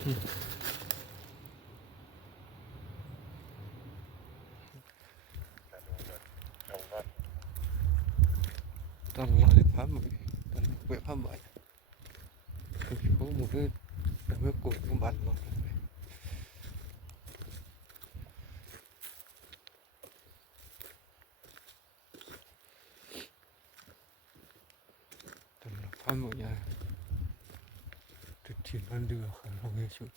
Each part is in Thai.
ตอนเราได้พับใหม่ตอนเวทพับใหม่คือเขาหมดเลยแต่เมื่อกดก็บันหมดเลยตอนเราพับหมดยังจุดที่มันเดือดเราไม่ชุด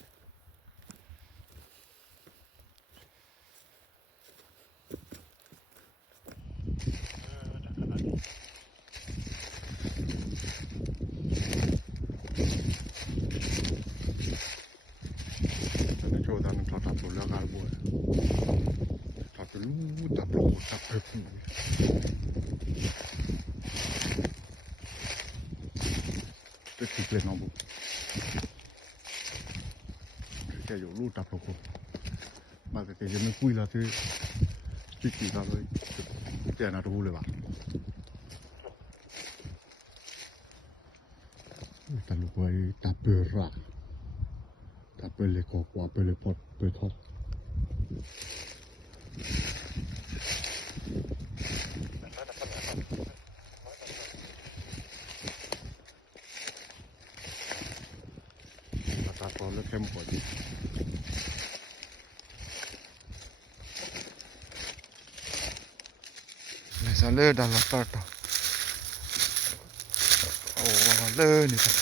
这体质能不？这有路打不过，那个这些没贵了，这几个都在那都了吧？แต่ลูกไว้ตาเปร่าตาเปเลยกอกว่าเปเลยพอดเปทอดตาตอนแล้วเข้มข้นในซาเลอร์ดันลับตาต่อโอ้เลอร์นี่ครับ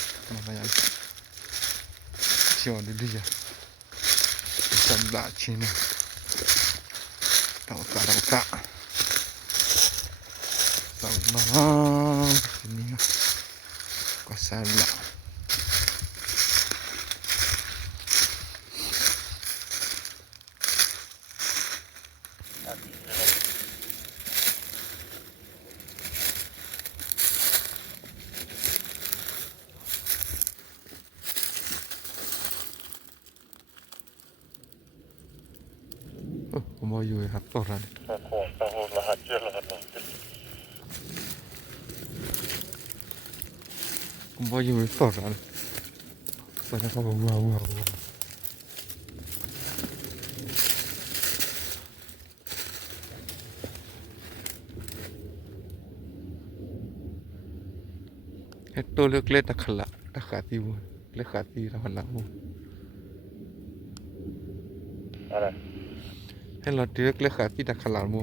มาอย่างเชียวดูดิจ้ะสัมบาชินเรากะสัมมานี่ก็สัมบาผมบอกอยู่ครับต่อรันผมบอกอยู่ต่อรันตอนนี้เขาบอกว้าวเฮ็ดตัวเลือกเล่นตะขละตะขาตีบุเลือกขาตีตะขละบุอะไรให้เราเลือกเลือกขาตีตะขละบุ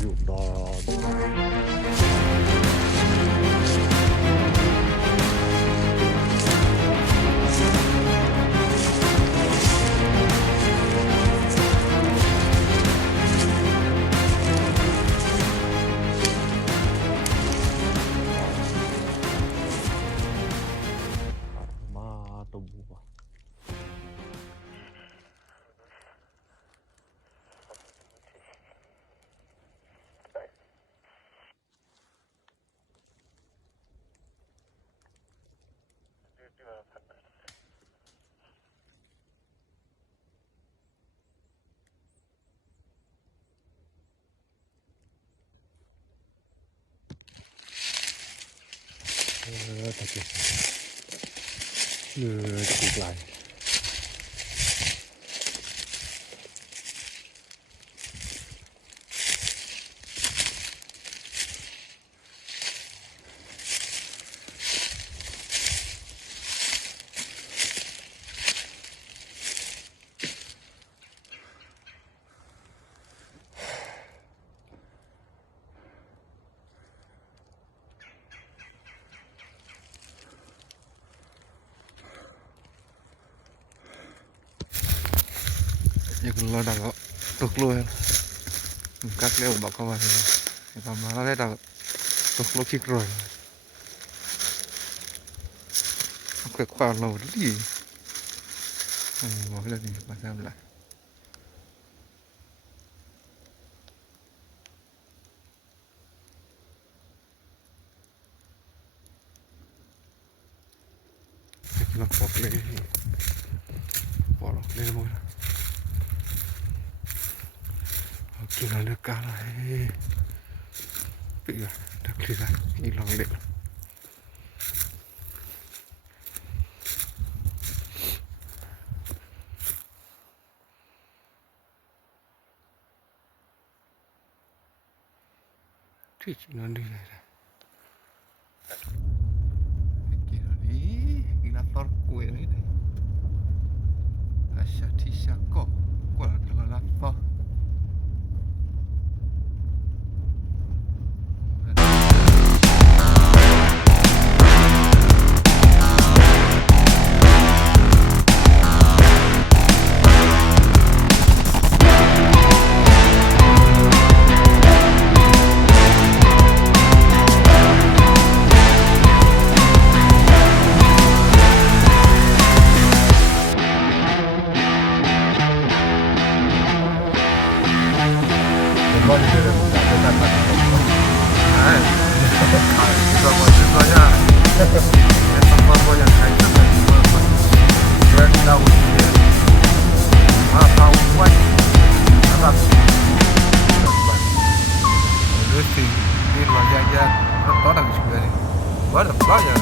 อยู่ดอมาตัวบัวตะเกียบจะปลูกลายอย่างเราดักตกลอยกักเลี้ยวบอกเขาว่าทำมาแล้วได้ดักตกลอยคิกรอยเกิดความเราดีบอกเลยนี่มาทำอะไร lệ bỏ lọc lên môi kia là nước cá này bị rồi đặc biệt là cái lòng lệ thì chỉ nó đi này kia là đi cái là tao quên đấy này Asha tisha ko quả là lát to Có gì để chúng ta phát triển đấy rồi mọi chuyện rồi nha em không có bao giờ thấy rất là nhiều mà quen đâu thì mà tao quay nó làm đứa thì đi vào ra nó có đằng chuyện này quá là bao giờ